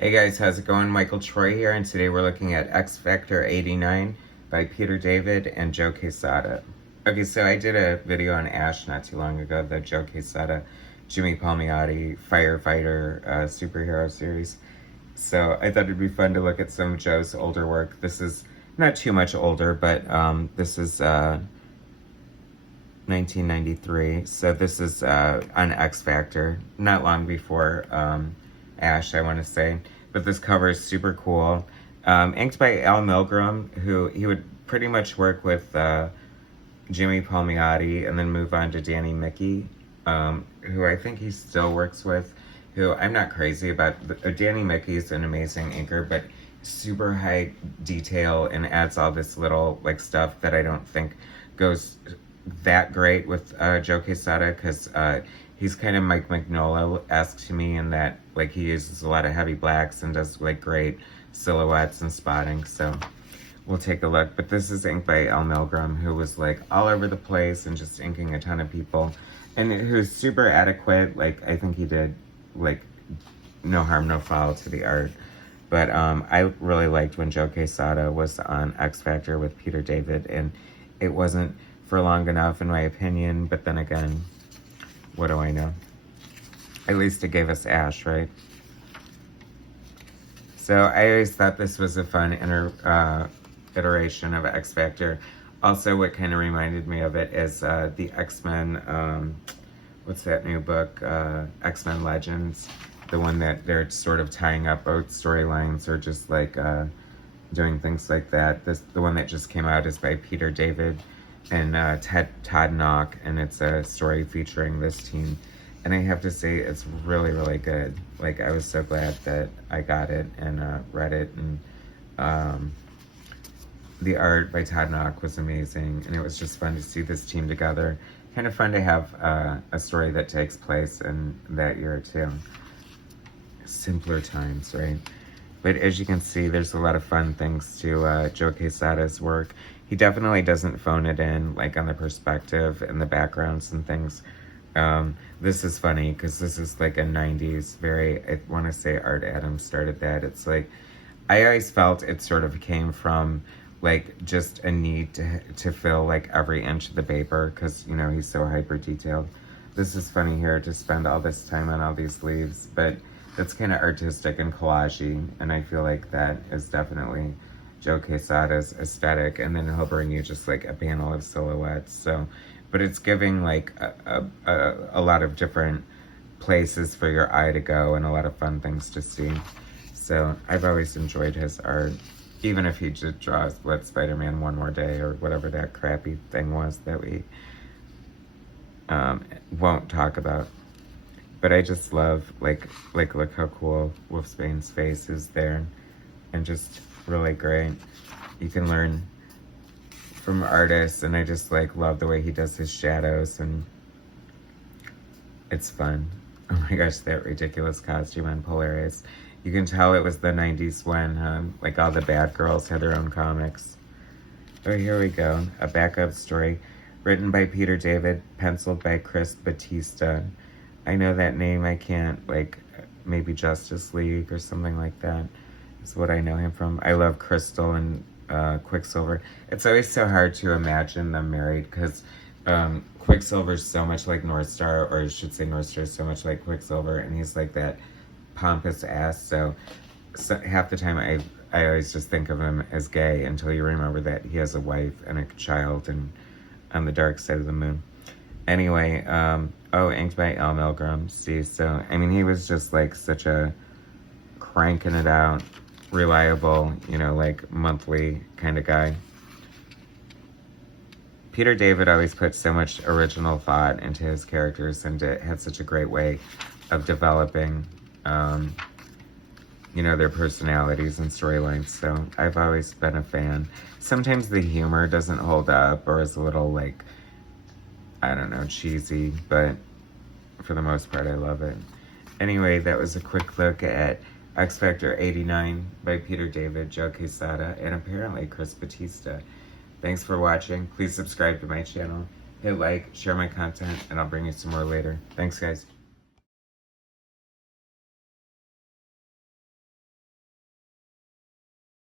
Hey guys, how's it going? Michael Troy here, and today we're looking at X Factor 89 by Peter David and Joe Quesada. Okay, so I did a video on Ash not too long ago, the Joe Quesada, Jimmy Palmiotti firefighter superhero series. So I thought it'd be fun to look at some of Joe's older work. This is not too much older, but this is 1993. So this is on X Factor, not long before Ash, I want to say. But this cover is super cool. Inked by Al Milgrom, who he would pretty much work with Jimmy Palmiotti and then move on to Danny Mickey, who I think he still works with, who I'm not crazy about. Danny Mickey's an amazing inker, but super high detail and adds all this little like stuff that I don't think goes that great with Joe Quesada, because he's kind of Mike Mignola-esque to me in that like he uses a lot of heavy blacks and does like great silhouettes and spotting. So we'll take a look. But this is inked by Al Milgrom, who was like all over the place and just inking a ton of people, and who's super adequate. Like I think he did like no harm, no foul to the art. But I really liked when Joe Quesada was on X Factor with Peter David, and it wasn't for long enough in my opinion, but then again, what do I know? At least it gave us Ash, right? So I always thought this was a fun iteration of X Factor. Also, what kind of reminded me of it is the X-Men, what's that new book? X-Men Legends. The one that they're sort of tying up both storylines or just like doing things like that. The one that just came out is by Peter David and Todd Knock, and it's a story featuring this team. And I have to say, it's really, really good. Like, I was so glad that I got it and read it. And the art by Todd Knock was amazing. And it was just fun to see this team together. Kind of fun to have a story that takes place in that year, too. Simpler times, right? But as you can see, there's a lot of fun things to Joe Quesada's work. He definitely doesn't phone it in, like on the perspective and the backgrounds and things. This is funny because this is like a 90s, I want to say Art Adams started that. It's like, I always felt it sort of came from like just a need to fill like every inch of the paper because, you know, he's so hyper detailed. This is funny here to spend all this time on all these leaves, but that's kind of artistic and collagey, and I feel like that is definitely Joe Quesada's aesthetic, and then he'll bring you just like a panel of silhouettes. So, but it's giving like a lot of different places for your eye to go and a lot of fun things to see. So I've always enjoyed his art, even if he just draws what Spider-Man One More Day or whatever that crappy thing was that we won't talk about. But I just love, like look how cool Wolfsbane's face is there, and just really great. You can learn from artists, and I just like love the way he does his shadows, and it's fun. Oh my gosh, that ridiculous costume on Polaris. You can tell it was the 90s when like all the bad girls had their own comics. Oh, here we go. A backup story written by Peter David, penciled by Chris Batista. I know that name. I can't, like, maybe Justice League or something like that is what I know him from. I love Crystal and Quicksilver. It's always so hard to imagine them married because Quicksilver's so much like Northstar, or I should say Northstar's so much like Quicksilver, and he's like that pompous ass. So half the time I always just think of him as gay until you remember that he has a wife and a child and on the dark side of the moon. Anyway, inked by Al Milgrom. See, so, I mean, he was just, like, such a cranking it out, reliable, you know, like, monthly kind of guy. Peter David always put so much original thought into his characters, and it had such a great way of developing, you know, their personalities and storylines, so I've always been a fan. Sometimes the humor doesn't hold up, or is a little, like, I don't know, cheesy, but for the most part, I love it. Anyway, that was a quick look at X Factor 89 by Peter David, Joe Quesada, and apparently Chris Batista. Thanks for watching. Please subscribe to my channel, hit like, share my content, and I'll bring you some more later. Thanks, guys.